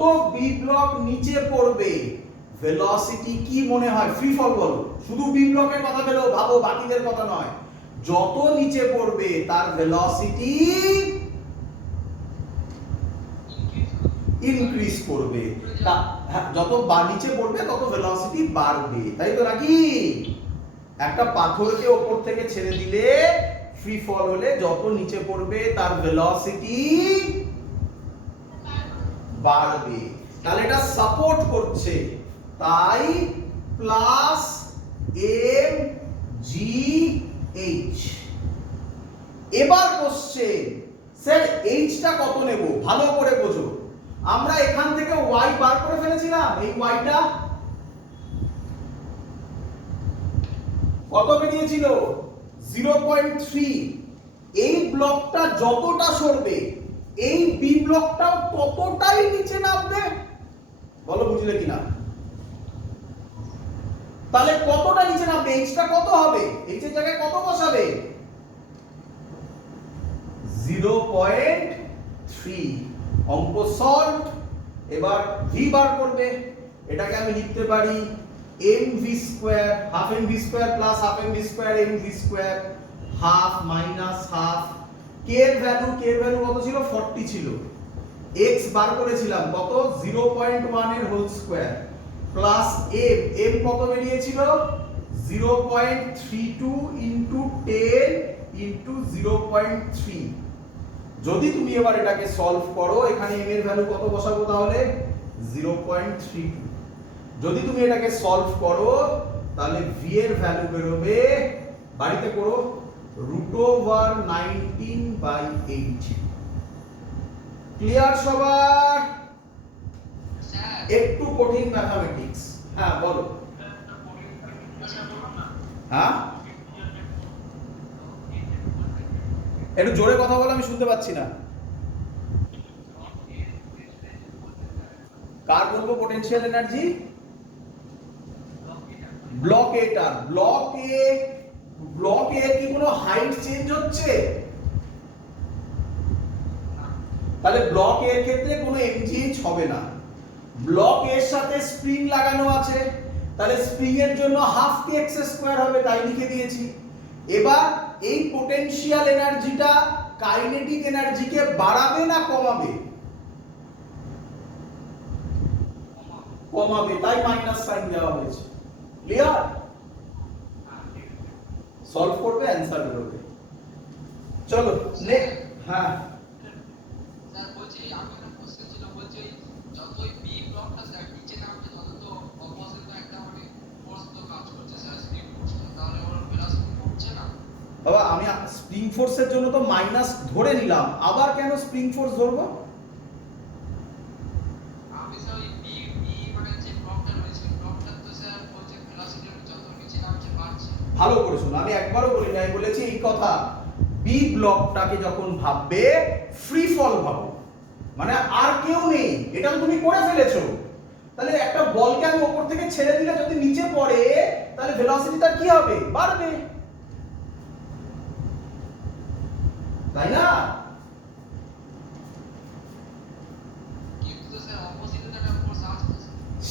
তো B block নিচে পড়বে ভেলোসিটি কি মনে হয়? ফ্রি ফল বলো, শুধু বি ব্লকের কথা বলো, ভাবো বাকিদের কথা নয়। যত নিচে পড়বে তার ভেলোসিটি ইনক্রিজ করবে, যত নিচে পড়বে তত ভেলোসিটি বাড়বে, তাই তো নাকি? একটা পাথরকে উপর থেকে ছেড়ে দিলে ফ্রি ফল হলে যত নিচে পড়বে তার ভেলোসিটি বাড়বে, তাহলে এটা সাপোর্ট করছে, তাই প্লাস এম জি এইচ। এবার কোশ্চেন, স্যার এইচটা কত নেব? ভালো করে বোঝো, আমরা এখান থেকে ওয়াই বার করে ফেলেছিলাম, এই ওয়াইটা কত বেরিয়েছিল? 0.3। এই ব্লকটা যতটা সরবে এই বি ব্লকটাও ততটাই নিচে নামবে, বলো বুঝলে কিনা? তাহলে কতটা নিচে নামবে? এইচটা কত হবে? এইচ এর জায়গায় কত বসাবে? 0.3। অঙ্ক সলভ। এবার ভি বার করবে, এটাকে আমি লিখতে পারি mv square, half mv square plus half mv square mv square, half minus half. K এর ভ্যালু কত ছিল? 40 ছিল। x বার করেছিলাম কত? 0.1 এর হোল স্কয়ার প্লাস m কত বেরিয়েছিল? 0.32 ইনটু 10 ইনটু 0.3। যদি তুমি এবার এটাকে সলভ করো, এখানে m এর ভ্যালু কত বসাবো তাহলে? 0.32। যদি তুমি এটাকে সলভ করো তাহলে v এর ভ্যালু বেরোবে, বাড়িতে করো, √19/8। ক্লিয়ার সবার? একটু কঠিন ম্যাথমেটিক্স। হ্যাঁ বলো। হ্যাঁ একটু জোরে কথা বলো, আমি শুনতে পাচ্ছি না। কার বলবো পোটেনশিয়াল এনার্জি? ব্লক এটার। ব্লক এ কি কোনো হাইট চেঞ্জ হচ্ছে? তাহলে ব্লক এর ক্ষেত্রে কোনো এমজিএইচ হবে না। ব্লক এর সাথে স্প্রিং লাগানো আছে, তাহলে স্প্রিং এর জন্য হাফ কে এক্স স্কয়ার হবে, তাই লিখে দিয়েছি। এবার এই পোটেনশিয়াল এনার্জিটা কাইনেটিক এনার্জিকে বাড়াবে না কমাবে? কমাবে, তাই মাইনাস সাইন দেওয়া হয়েছে। ক্লিয়ার? সলভ করবে, অ্যানসার বেরোবে। চলো নেক্সট। হ্যাঁ স্যার বলছি, আমি একটা কোশ্চেন ছিল, বলছি যতই বি ব্লকটা স্যার নিচে নামছে তত তো অপোজিট একটা মানে ফোর্স তো কাজ করছে স্যার, স্প্রিং ফোর্স, তাহলে ওর ভেলোসিটি কমছে না? বাবা আমি স্প্রিং ফোর্সের জন্য তো মাইনাস ধরে নিলাম, আবার কেন স্প্রিং ফোর্স ধরবো? আমি স্যার ওই বি মানে যে ব্লকটা রয়েছে ব্লকটা তো স্যার বলছে ভেলোসিটি যত নিচে নামছে বাড়ছে। ভালো করে শোনো, আমি একবারও বলি নাই, বলেছি এই কথা, বি ব্লকটাকে যখন ভাববে ফ্রি ফল ভাবো, মানে আর কেউ নেই, এটা তো তুমি করে ফেলেছো। তাহলে একটা বলকে আমি উপর থেকে ছেড়ে দিলে যদি নিচে পড়ে তাহলে ভেলোসিটিটা কি হবে? বাড়বে, তাই না? কিন্তু তো স্যার অপোজিট একটা ফোর্স আছে,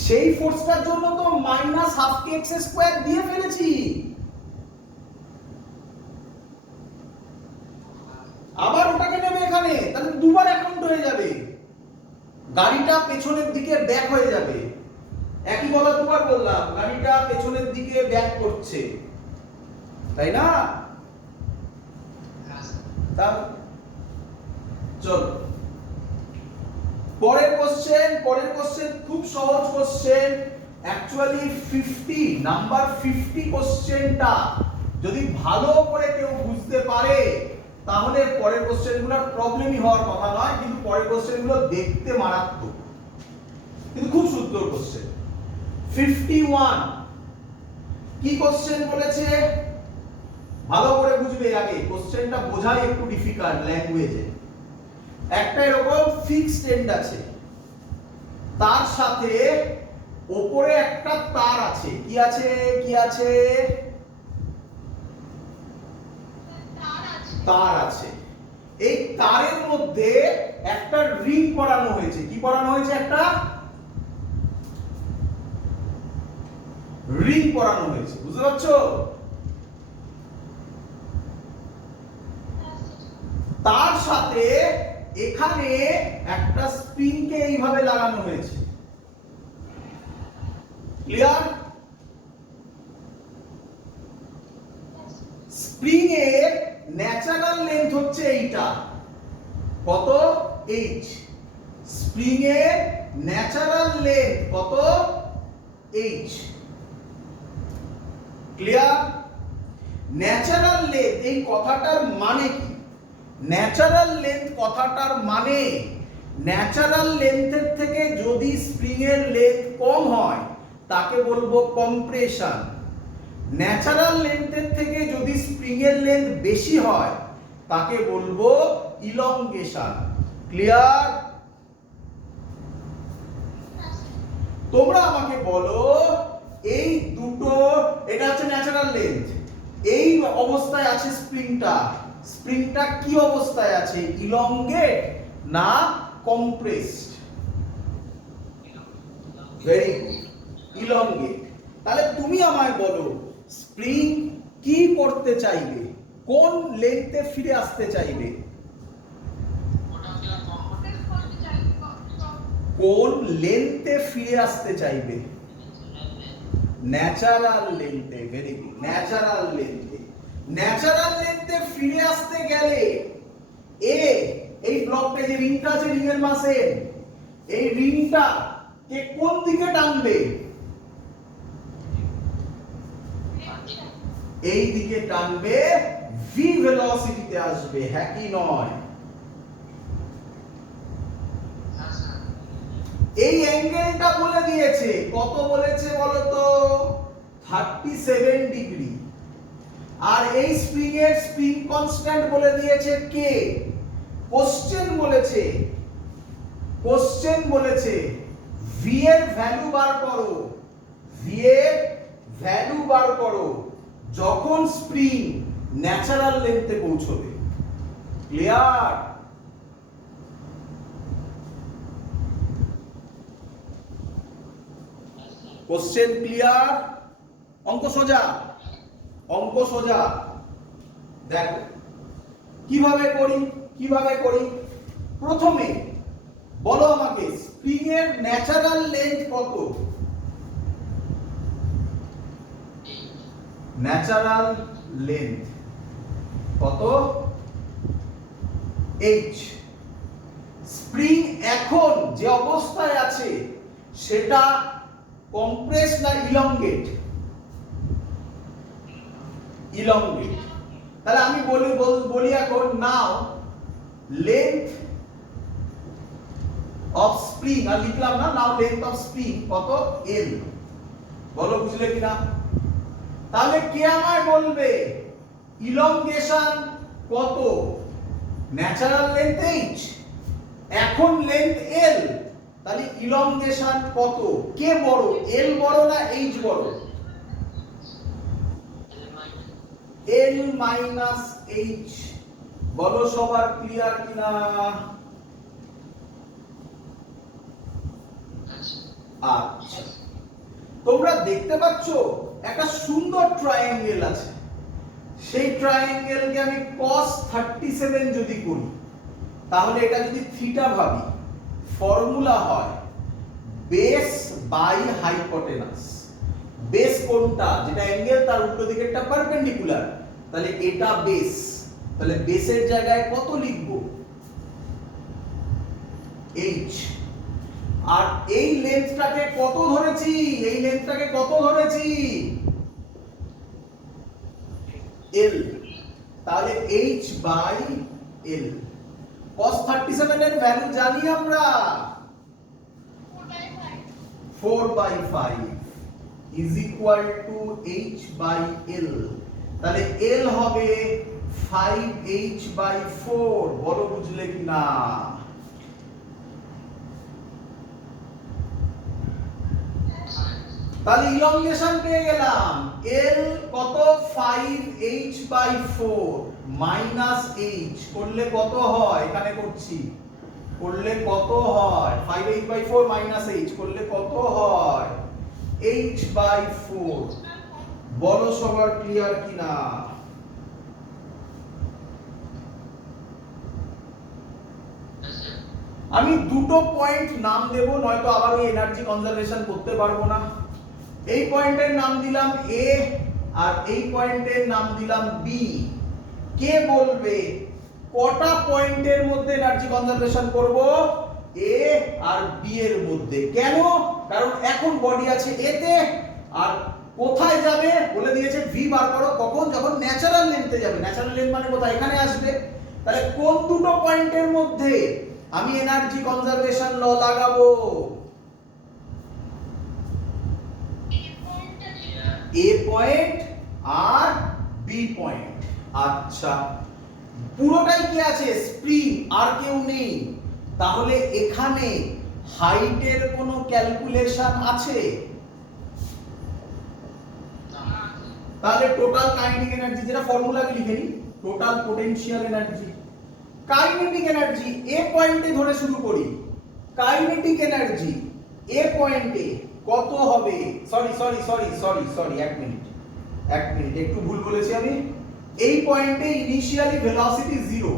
সেই ফোর্সটার জন্য তো মাইনাস হাফ কে এক্স স্কয়ার দিয়ে ফেলেছি, আবার ওটাকে নেবে এখানে, তাহলে দুবার অ্যাকাউন্ট হয়ে যাবে, গাড়িটা পেছনের দিকে ব্যাক হয়ে যাবে। একই কথা দুবার বললাম, গাড়িটা পেছনের দিকে ব্যাক করছে, তাই না? চল পরের কোশ্চেন খুব সহজ কোশ্চেন। অ্যাকচুয়ালি 50 নাম্বার 50 কোশ্চেনটা যদি ভালো করে কেউ বুঝতে পারে তাহলে পরের কোশ্চেনগুলোর প্রবলেমই হওয়ার কথা নয়, কিন্তু পরের কোশ্চেনগুলো দেখতে মারাত্মক, কিন্তু খুব সুন্দর কোশ্চেন। 51 কি কোশ্চেন বলেছে ভালো করে বুঝবে। আগে কোশ্চেনটা বোঝাই একটু ডিফিকাল্ট ল্যাঙ্গুয়েজে। একটা এরকম ফিক্সড এন্ড আছে, তার সাথে উপরে একটা তার আছে, কি আছে? তার আছে। এই তারের মধ্যে একটা রিং পরানো হয়েছে। কি পরানো হয়েছে? একটা রিং পরানো হয়েছে। বুঝতে পারছো? তার সাথে এখানে একটা স্প্রিংকে এইভাবে লাগানো হয়েছে। ক্লিয়ার? স্প্রিং এর ন্যাচারাল লেন্থ হচ্ছে এইটা। কত? h। স্প্রিং এর ন্যাচারাল লেন্থ কত? h। ক্লিয়ার? ন্যাচারাল লেন্থ এই কথাটার মানে কি? ন্যাচারাল লেন্থ কথাটার মানে ন্যাচারাল লেন্থের থেকে যদি স্প্রিং এর লেন্থ কম হয় তাকে বলবো কম্প্রেশন। ন্যাচারাল লেন্থের থেকে যদি স্প্রিং এর লেন্থ বেশি হয় তাকে বলবো ইলংগেশন। ক্লিয়ার? তোমরা আমাকে বলো এই দুটো, এটা হচ্ছে ন্যাচারাল লেন্থ, এই অবস্থায় আছে স্প্রিংটা। স্প্রিংটা কি অবস্থায় আছে? ইলংগেট না কম্প্রেসড? Very good, elongate. তাহলে তুমি আমায় বলো স্প্রিং কি করতে চাইবে? কোন লেন্থে ফিরে আসতে চাইবে? কোন লেন্থে ফিরে আসতে চাইবে? ন্যাচারাল লেন্থে। ভেরি গুড, ন্যাচারাল লেন্থে। ন্যাচারাল লেন্থে ফিরে আসতে গেলে এই ব্লকটা, যে রিংটা আছে, রিং এর মাসে এই রিংটা কে কোন দিকে টানবে? এই দিকে টানবে, ভি ভেলোসিটিতে আসবে। হ্যাঁ কি নয়? এই অ্যাঙ্গেলটা বলে দিয়েছে, কত বলেছে বলো তো? 37 ডিগ্রি। আর এই স্প্রিং এর স্প্রিং কনস্ট্যান্ট বলে দিয়েছে কে? কোশ্চেন বলেছে ভি এর ভ্যালু বার করো। ভি এর ভ্যালু বার করো যখন স্প্রিং ন্যাচারাল লেন্থে পৌঁছবে। ক্লিয়ার? Question clear? অঙ্ক সোজা, অঙ্ক সোজা। দেখো কিভাবে করি। প্রথমে বলো আমাকে স্প্রিং এর ন্যাচারাল লেন্থ কত? ন্যাচারাল লেন্থ কত? h। স্প্রিং এখন যে অবস্থায় আছে সেটা কম্প্রেস না ইলংগেট? ইলংগেট। তাহলে আমি বলি এখন নাও লেন্থ অফ স্প্রিং, আর লিখলাম না, নাও লেন্থ অফ স্প্রিং কত? l। বলো বুঝলে কিনা? তাহলে কে আমায় বলবে ইলংগেশন কত? ন্যাচারাল লেন্থ h, এখন লেন্থ l, তাহলে ইলংগেশন কত? কে বড়, l বড় না h বড়? l minus h। বলো সবার ক্লিয়ার কিনা? আচ্ছা, তোমরা দেখতে পাচ্ছ একটা সুন্দর ট্রায়াঙ্গেল আছে। সেই ট্রায়াঙ্গেলকে আমি cos 37 যদি করি, তাহলে এটা যদি থিটা ভাবি, ফর্মুলা হয় বেস বাই হাইপোটেনাস। বেস কোনটা? যেটা অ্যাঙ্গেল তার উল্টো দিকেরটা পারপেন্ডিকুলার, তাহলে এটা বেস। তাহলে বেসের জায়গায় কত লিখবো? h। আর এই লেন্থটাকে কত ধরেছি? এই লেন্থটাকে কত ধরেছি? l। তাহলে h বাই l। cos 37 এর ভ্যালু জানি আমরা 4/5 is equal to h by l। তাহলে l হবে 5h/4। বলো বুঝলে কিনা? তাহলে ইলংগেশন পেয়ে গেলাম l কত? 5h/4 মাইনাস এইচ করলে কত হয়, এখানে করছি, করলে কত হয় 5h/4 মাইনাস এইচ করলে কত হয় h/4। বলো সবার ক্লিয়ার কিনা? আমি দুটো পয়েন্ট নাম দেব, নয়তো আবার ওই এনার্জি কনজারভেশন করতে পারবো না। এই পয়েন্টের নাম দিলাম এ আর এই পয়েন্টের নাম দিলাম বি। কে বলবে কটা পয়েন্টের মধ্যে এনার্জি কনজারভেশন করব? এ আর বি এর মধ্যে। কেন? কারণ এখন বডি আছে এ তে, আর কোথায় যাবে বলে দিয়েছে ভি বার করো, কখন? যখন ন্যাচারাল লেন্থে যাবে। ন্যাচারাল লেন্থ মানে কোথায়? এখানে আসবে। তাহলে কোন দুটো পয়েন্টের মধ্যে আমি এনার্জি কনজারভেশন ল লাগাবো? এ পয়েন্ট আর বি পয়েন্ট। আচ্ছা, পুরোটাই কি আছে? স্প্রিং, আর কেউ নেই। তাহলে এখানে হাইটের কোনো ক্যালকুলেশন আছে? তাহলে টোটাল কাইনেটিক এনার্জি, যেটা ফর্মুলাকে লিখে নি, total potential energy, kinetic energy A পয়েন্টে ধরে শুরু করি। কাইনেটিক এনার্জি এ পয়েন্টে কত হবে? সরি, এক মিনিট একটু ভুল বলেছি আমি। এই পয়েন্টে ইনিশিয়ালি ভেলোসিটি 0,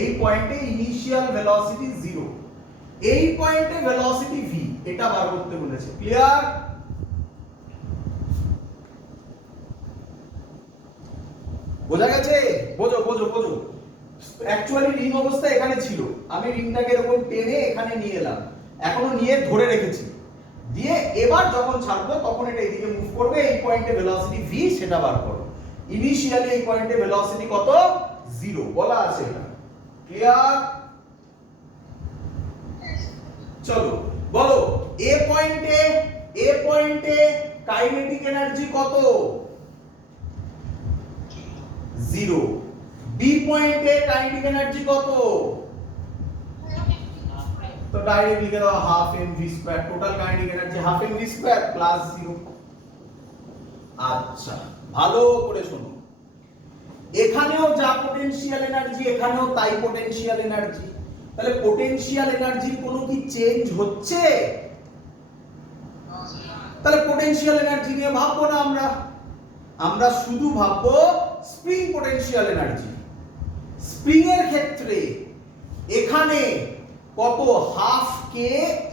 এই পয়েন্টে ইনিশিয়াল ভেলোসিটি 0, এই পয়েন্টে ভেলোসিটি v, এটা বার করতে বলেছে। ক্লিয়ার? বোঝা গেছে? বোঝো। অ্যাকচুয়ালি রিং অবস্থা এখানে ছিল, আমি রিংটাকে এরকম টেনে এখানে নিয়ে এলাম, এখনো নিয়ে ধরে রেখেছি, দিয়ে এবার যখন ছাড়বো তখন এটা এদিকে মুভ করবে। এই পয়েন্টে ভেলোসিটি v, সেটা বার করো। ইনিশিয়ালি এই পয়েন্টে ভেলোসিটি কত? 0 বলা আছে এটা। ক্লিয়ার? চলো বলো, এ পয়েন্টে কাইনেটিক এনার্জি কত? 0। বি পয়েন্টে কাইনেটিক এনার্জি কত? তো ডাইরেক্ট লিখে দাও half mv square. Total kinetic energy half mv square plus 0। আচ্ছা, ভালো করে শোনো, এখানেও যা পোটেনশিয়াল এনার্জি এখানেও তাই পোটেনশিয়াল এনার্জি। তাহলে পোটেনশিয়াল এনার্জির কোনো কি চেঞ্জ হচ্ছে? তাহলে পোটেনশিয়াল এনার্জি নিয়ে ভাববো না আমরা শুধু ভাববো স্প্রিং পোটেনশিয়াল এনার্জি। স্প্রিং এর ক্ষেত্রে এখানে কত? হাফ কে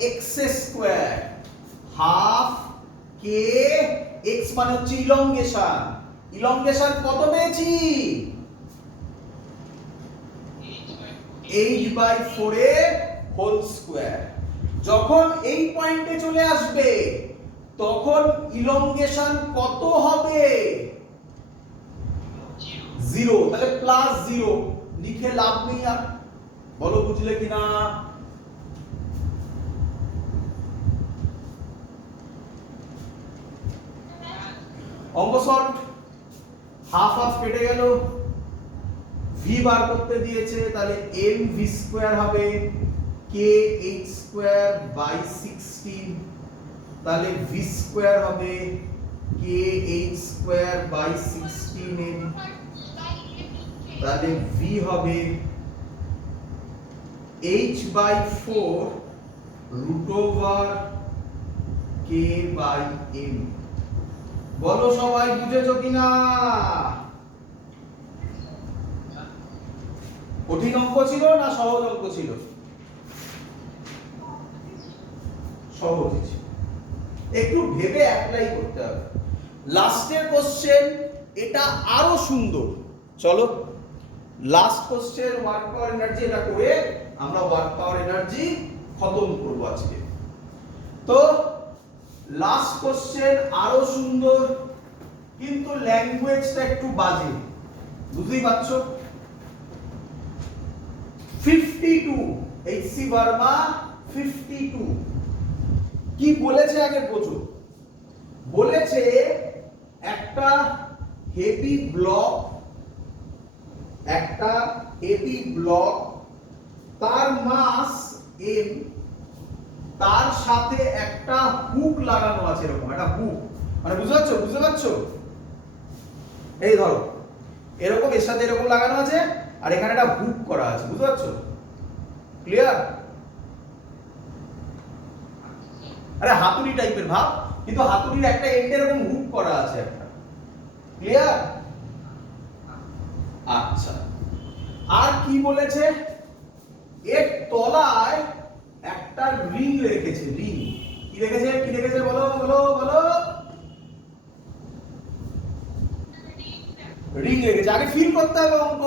এক্স স্কয়ার, হাফ কে এক্স মানে হচ্ছে ইলংগেশন। ইলংগেশন কত পেয়েছি? h/4 এর হোল স্কয়ার। যখন এই পয়েন্টে চলে আসবে তখন ইলংগেশন কত হবে? 0। তাহলে প্লাস 0 লিখে লাভ নেই আর। বলো বুঝলে কিনা? অঙ্ক সল্ভ। হাফ হাফ কেটে গেল, ভি বার করতে দিয়েছে, তাহলে এম ভি স্কয়ার হবে কে এইচ স্কয়ার বাই 16। তাহলে ভি স্কয়ার হবে K H square by 16 M. তাহলে ভি হবে h/4 root over K by M. বলো সবাই বুঝেছো কিনা? কঠিন অঙ্ক ছিল না সহজ অঙ্ক ছিল? সহজ ছিল। একটু ভেবে অ্যাপ্লাই করতে হবে। লাস্টের কোশ্চেন এটা আরো সুন্দর। চলো last question work power energy, এটা করে আমরা ওয়ার্ক পাওয়ার এনার্জি খতম করব আজকে। তো লাস্ট কোশ্চেন আরো সুন্দর, কিন্তু ল্যাঙ্গুয়েজটা একটু বাজে, বুঝতেই পারছো। 52 এইচসি ভার্মা 52 কি বলেছে আগে বোঝো। বলেছে একটা হেভি ব্লক, তার মাস m, তার সাথে একটা হুক লাগানো আছে, এরকম একটা হুক, মানে বুঝতে পারছো? এই ধরো এরকম এর সাথে এরকম লাগানো আছে, আর এখানে একটা হুক করা আছে, বুঝতে পারছো? ক্লিয়ার? আরে হাতুড়ি টাইপের ভাব, কিন্তু হাতুড়ির একটা এন্ডে এরকম হুক করা আছে একটা। ক্লিয়ার? আচ্ছা, আর কি বলেছে? এর তলায় একটা রিং রেখেছে। রিং কি রেখেছে? কি রেখেছে বলো বলো বলো। রিং রেখেছে। আগে ফিল করতে হবে অঙ্ক।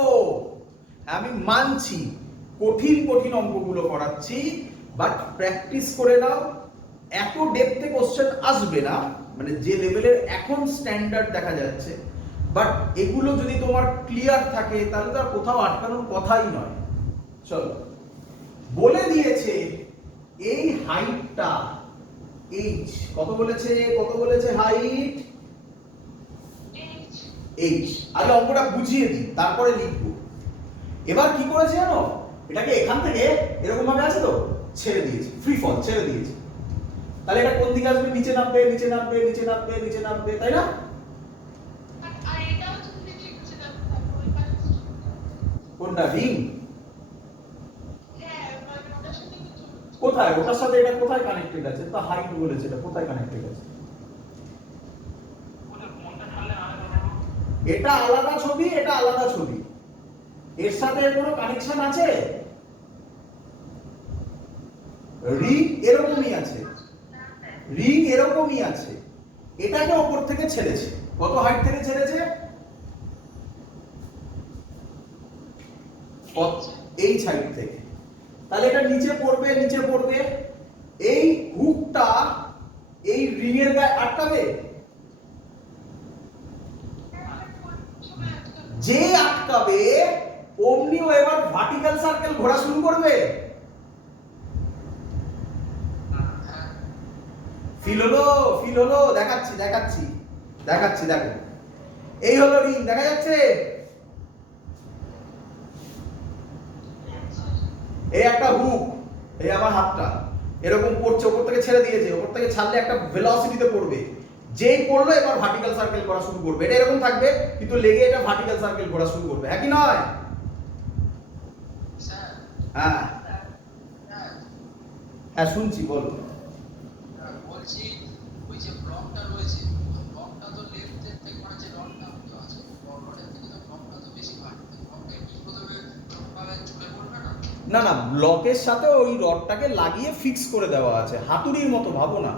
আমি মানছি কঠিন কঠিন অঙ্কগুলো করাচ্ছি, বাট প্র্যাকটিস করে নাও। এত ডেপথে কোশ্চেন আসবে না, মানে যে লেভেলের এখন স্ট্যান্ডার্ড দেখা যাচ্ছে, বাট এগুলো যদি তোমার ক্লিয়ার থাকে তাহলে তো আর কোথাও আটকানোর কথাই নয়। চলো, বলে দিয়েছে এই হাইটটা এইচ, কত বলেছে? কত বলেছে হাইট? এইচ। আগে অঙ্কটা বুঝিয়ে দিই, তারপরে লিখবো। এবার কি করেছে জানো? এটাকে এখান থেকে এরকম ভাবে আছে তো, ছেড়ে দিয়েছে, ফ্রি ফল ছেড়ে দিয়েছে। তাহলে এটা কোন দিকে আসবে? নিচে নামবে, নিচে নামবে, নিচে নামবে, নিচে নামবে, তাই না? কোনটা? রিং কোথায়? ওটার সাথে এটা কোথায় কানেক্টেড আছে? তো হাইট বলেছে, এটা কোথায় কানেক্টেড আছে? এটা আলাদা ছবি, এটা আলাদা ছবি। এর সাথে কোনো কানেকশন আছে? রিং এরকমই আছে, রিং এরকমই আছে। এটাকে উপর থেকে ছেড়েছে। কত হাইট থেকে ছেড়েছে? এই হাইট থেকে। তাহলে এটা নিচে পড়বে, নিচে পড়বে। এই হুকটা এই রিং এর গায়ে আটকাবে। যে আটকাবে অমনিও এবার ভার্টিক্যাল সার্কেল ঘোরা শুরু করবে। ফিল হলো? ফিল হলো? দেখাচ্ছি দেখাচ্ছি দেখাচ্ছি, দেখো এই হলো রিং, দেখা যাচ্ছে? এই একটা হুক, এই আমার হাতটা এরকম পড়ছে, উপর থেকে ছেড়ে দিয়েছে। উপর থেকে ছাড়লে একটা ভেলোসিটিতে পড়বে। যেই পড়লো এবার ভার্টিক্যাল সার্কেল করা শুরু করবে। এটা এরকম থাকবে, কিন্তু লেগে এটা ভার্টিক্যাল সার্কেল করা শুরু করবে। হ্যাঁ কি নয়? হ্যাঁ হ্যাঁ, শুনছি, বলো। বলছি ওই যে ব্লকটা রয়েছে, ওই ব্লকটা তো লেফটের থেকে মানে যে রডটা আছে, রডের থেকে তো ব্লকটা তো বেশি কাটবে। ব্লকটা কি প্রথমে ভাবে চলে পড়বে না? না না, ব্লকের সাথে ওই রডটাকে লাগিয়ে ফিক্স করে দেওয়া আছে, হাতুড়ির মতো ভাবো না।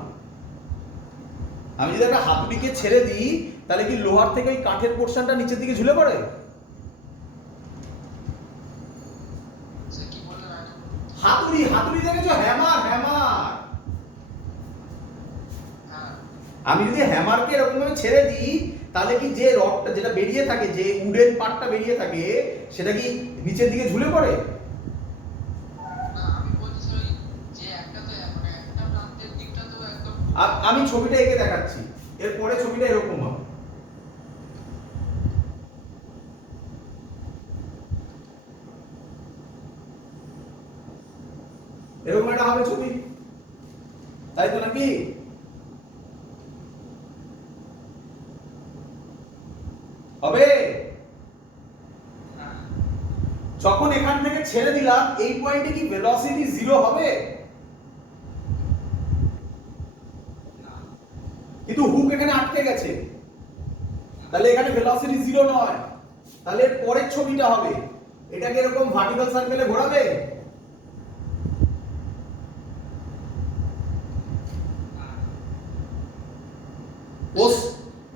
আমি যদি একটা হাতুড়িকে ছেড়ে দিই, তাহলে কি লোহার থেকে ওই কাঠের পোর্শনটা নিচের দিকে ঝুলে পড়ে? সে কি বলে না? হাতুড়ি, হাতুড়ি দেখেছো? Hammer, hammer. হ্যাঁ, আমি যদি হ্যামারকে এরকম ভাবে ছেড়ে দিই, তাহলে কি যে রডটা যেটা বেরিয়ে থাকে, যে উডেন পার্টটা বেরিয়ে থাকে, সেটা কি নিচের দিকে ঝুলে পড়ে? না আমি বলছি ওই যে একটা তো মানে একটা প্রান্তের দিকটা তো একদম আমি ছবিটা এঁকে দেখাচ্ছি, এরপরে ছবিটা এরকম হবে। এরকম একটা হবে ছবি, তাই তো নাকি? হবে? যখন এখান থেকে ছেড়ে দিলাম, এই পয়েন্টে কি ভেলোসিটি জিরো হবে? কিন্তু হুক এখানে আটকে গেছে, তাহলে এখানে ভেলোসিটি জিরো নয়। তাহলে এর পরের ছবিটা হবে, এটাকে এরকম ভার্টিক্যাল সার্কেলে ঘোরাবে।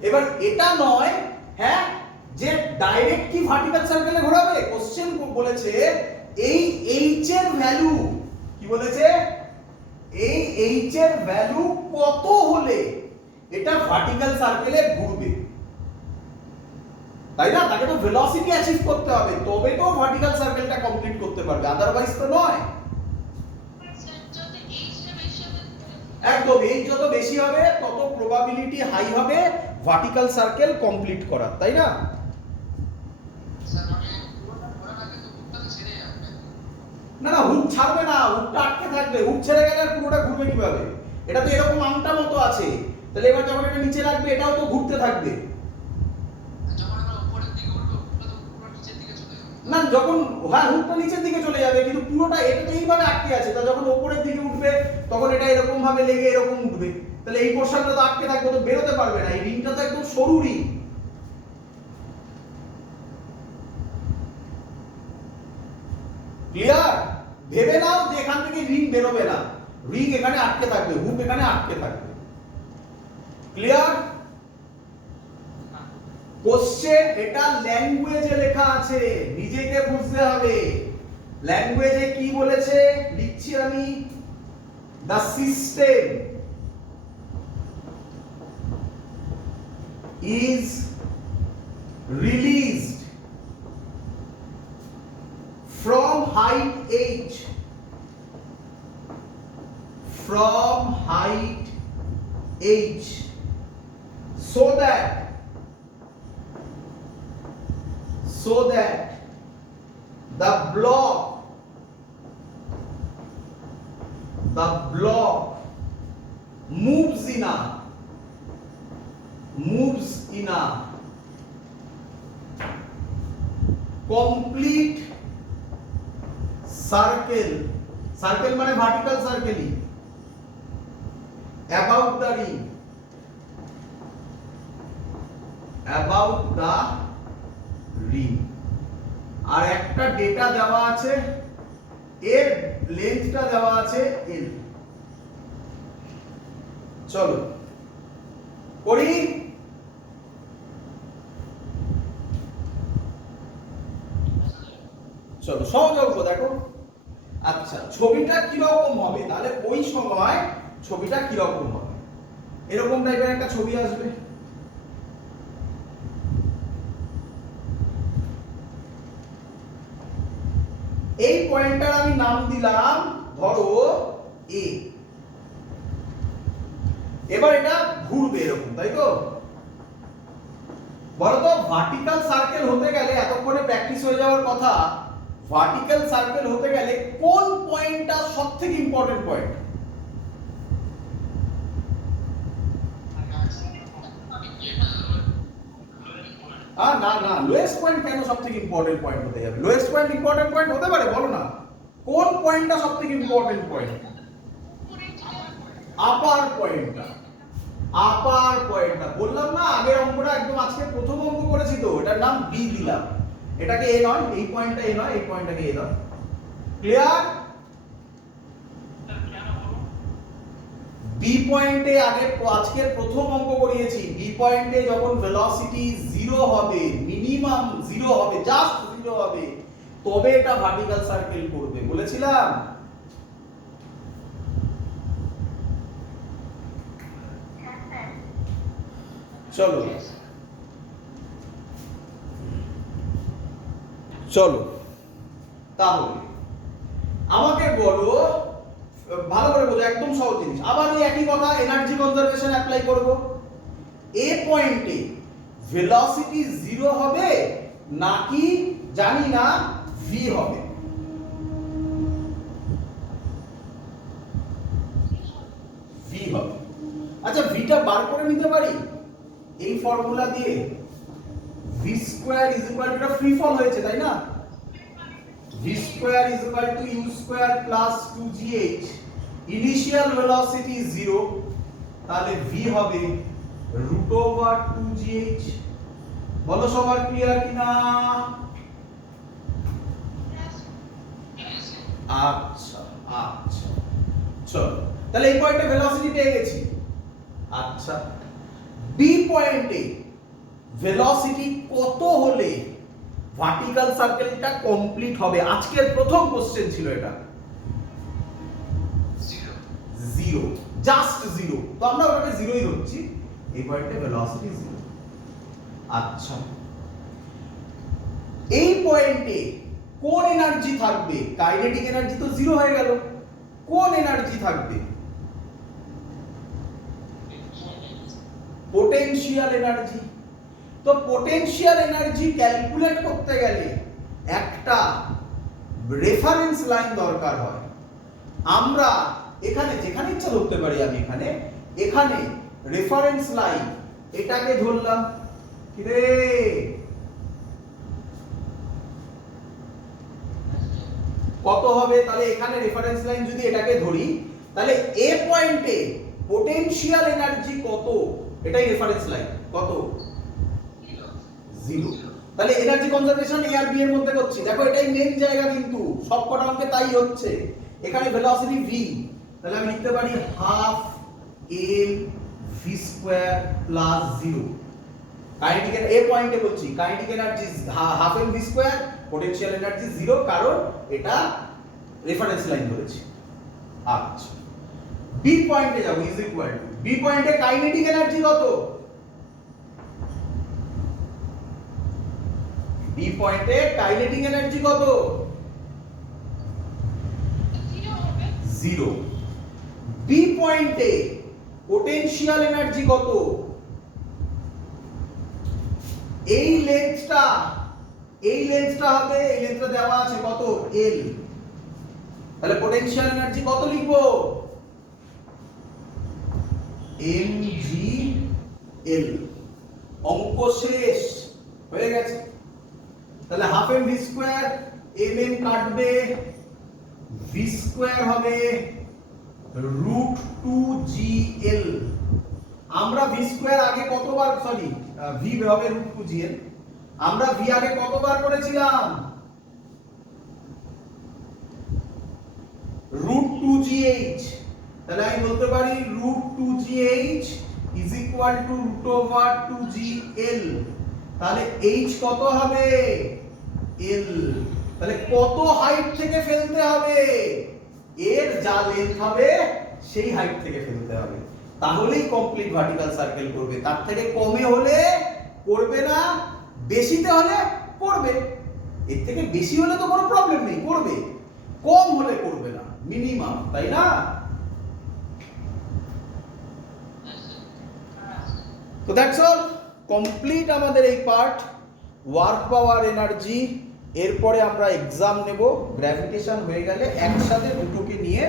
এবার এটা নয়, হ্যাঁ, যে ডাইরেক্ট কি ভার্টিক্যাল সার্কেলে ঘোরাবে। কোশ্চেন বলেছে এই এইচ এর ভ্যালু, কি বলেছে? এই এইচ এর ভ্যালু কত হলে এটা ভার্টিক্যাল সার্কেলে ঘুরবে, তাই না? তাকে তো ভেলোসিটি অ্যাচিভ করতে হবে, তবে তো ভার্টিক্যাল সার্কেলটা কমপ্লিট করতে পারবে, আদারওয়াইজ তো নয়। একদম, এইচ যত বেশি হবে তত প্রবাবিলিটি হাই হবে ভার্টিক্যাল সার্কেল কমপ্লিট করার, তাই না? স্যার মানে ওরা আগে তো হুকটা তো ছেড়ে যাবে। না না, হুক ছাড়বে না, হুকটা আটকে থাকবে। হুক ছেড়ে গেলে আর পুরোটা ঘুরবে কিভাবে? এটা তো এরকম আংটা মতো আছে, তাহলে এবার যখন এটা নিচে রাখবে এটাও তো ঘুরতে থাকবে। যখন আমরা উপরের দিকে উঠবো ওটা তো না যখন হ্যাঁ হুকটা নিচের দিকে চলে যাবে কিন্তু পুরোটা এটা তো এইভাবে আটকে আছে, তা যখন উপরের দিকে উঠবে তখন এটা এরকম ভাবে লেগে এরকম উঠবে, তাহলে এই পোর্শনটা তো আটকে থাকবে, তো বেরোতে পারবে না। এই রিংটা তো একদম সরু রিং। ক্লিয়ার? ভেবে নাও যে এখান থেকে রিং বেরোবে না, রিং এখানে আটকে থাকবে, হুক এখানে আটকে থাকবে। ক্লিয়ার? কোশ্চেন এটা ল্যাঙ্গুয়েজে লেখা আছে, নিজেকে বুঝতে হবে। ল্যাঙ্গুয়েজে কি বলেছে লিখছি আমি, the system is released from height h, from height h, so that the block moves in a complete circle মানে vertical circle about the ring, আর একটা ডেটা দেওয়া আছে, এর লেন্থটা দেওয়া আছে l। চলো করি। চলো সহজ অঙ্ক দেখো। আচ্ছা ছবিটা কিরকম হবে, তাহলে ওই সময় ছবিটা কিরকম হবে, এরকম টাইপের একটা ছবি আসবে। এই পয়েন্টটার আমি নাম দিলাম ধরো এ। এবার এটা ঘুরবে এরকম, তাই তো? বলো তো ভার্টিক্যাল সার্কেল হতে গেলে, এতক্ষণে প্র্যাকটিস হয়ে যাওয়ার কথা, ভার্টিক্যাল সার্কেল হতে গেলে কোন পয়েন্টটা সবথেকে ইম্পর্টেন্ট পয়েন্ট? না না, লোয়েস্ট পয়েন্ট কেন সবথেকে ইম্পর্টেন্ট পয়েন্ট হতে যাবে? লোয়েস্ট পয়েন্ট ইম্পর্টেন্ট পয়েন্ট হতে পারে, বলো না কোন পয়েন্টটা সবথেকে ইম্পর্টেন্ট পয়েন্ট? আপার পয়েন্টটা। বললাম না আগের অঙ্কটা একদম আজকে প্রথম অঙ্ক করেছি তো, এটার নাম বি দিলাম। এটাকে এ নয়, এই পয়েন্টটা এ নয়, এই পয়েন্টটাকে এ নয়। ক্লিয়ার? বি পয়েন্টে আজকের প্রথম অঙ্ক করিয়েছি, বি পয়েন্টে যখন ভেলোসিটি 0 হবে, মিনিমাম 0 হবে, জাস্ট 0 হবে, তবে এটা ভার্টিক্যাল সার্কেল করবে বলেছিলাম। চলো তাহলে আমাকে বলো, ভালো করে বোঝো, একদম সহজ জিনিস। আবার ওই একই কথা, এনার্জি কনজারভেশন অ্যাপ্লাই করব। এ পয়েন্টে ভেলোসিটি 0 হবে নাকি জানি না ভি হবে? ভি হবে। আচ্ছা ভিটা বার করে নিতে পারি এই ফর্মুলা দিয়ে। V square is equal to, এটা ফ্রি ফল হয়েছে তাই না? V square is equal to U square plus 2gh, initial velocity 0, তাহলে ভি হবে √2gh। বলো সবার ক্লিয়ার কিনা? আচ্ছা চলো তাহলে এই পয়েন্টে ভেলোসিটি পেয়ে গেছি। আচ্ছা বি পয়েন্টে ভেলোসিটি কত হলে ভার্টিক্যাল সার্কেলটা কমপ্লিট হবে? আজকের প্রথম কোশ্চেন ছিল এটা। 0, জাস্ট 0, তো আমরা ওটাকে 0ই ধরছি। এই পয়েন্টে ভেলোসিটি 0। আচ্ছা এই পয়েন্টে কোন এনার্জি থাকবে? কাইনেটিক এনার্জি তো 0 হয়ে গেল, কোন এনার্জি থাকবে? Potential energy. তো পোটেনশিয়াল এনার্জি ক্যালকুলেট করতে গেলে একটা রেফারেন্স লাইন দরকার হয়। আমরা এখানে যেখানে ইচ্ছা ধরতে পারি, আমি এখানে রেফারেন্স লাইন এটাকে ধরলাম। কি রে কত হবে? তাহলে এখানে রেফারেন্স লাইন যদি এটাকে ধরি, তাহলে এ পয়েন্টে পোটেনশিয়াল এনার্জি কত, এটাই রেফারেন্স লাইন, কত? 0। তাহলে এনার্জি কনজারভেশন এ আর বি এর মধ্যে করছি, দেখো এটাই মেইন জায়গা, কিন্তু সব কটা অঙ্কে তাই হচ্ছে। এখানে ভেলোসিটি v, তাহলে আমি লিখতে পারি half M V square plus 0। Kinetic A পয়েন্টে বলছি kinetic energy half M V square, potential energy 0, কারণ এটা রেফারেন্স লাইন ধরেছি। আচ্ছা, বি পয়েন্টে যাব, ইজ ইকুয়াল টু বি পয়েন্টে কাইনেটিক এনার্জি কত? বি পয়েন্টে কাইনেটিক এনার্জি কত? 0। বি পয়েন্টে পোটেনশিয়াল এনার্জি কত? এই লেন্থটা হবে, এই লেন্থটা দেওয়া আছে কত? L। তাহলে পোটেনশিয়াল এনার্জি কত লিখবো? mgl। অঙ্ক শেষ হয়ে গেছে। তাহলে half M V square, mm কাটবে, ভি স্কয়ার হবে √2gl। আমরা ভি স্কয়ার আগে কতবার, সরি ভি হবে √2gl, আমরা ভি আগে কতবার করেছিলাম? √2gh। তাহলে আমি বলতে পারি √2gh is equal two √2gl। তাহলে h কত হবে? l। তাহলে কত হাইট থেকে ফেলতে হবে? এর যা লেন্থ হবে সেই হাইট থেকে ফেলতে হবে, তাহলেই কমপ্লিট ভার্টিক্যাল সার্কেল করবে। তার থেকে কমে হলে করবে না, বেশিতে হলে করবে। এর থেকে বেশি হলে তো কোনো প্রবলেম নেই, করবে। কম হলে করবে না, মিনিমাম, তাই না? তো দ্যাটস অল, কমপ্লিট আমাদের এই পার্ট, ওয়ার্ক পাওয়ার এনার্জি। এরপরে আমরা এক্সাম নেব, গ্র্যাভিটেশন হয়ে গেলে একসাথে দুটোকে নিয়ে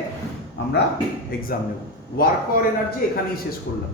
আমরা এক্সাম নেব। ওয়ার্ক পাওয়ার এনার্জি এখানেই শেষ করলাম।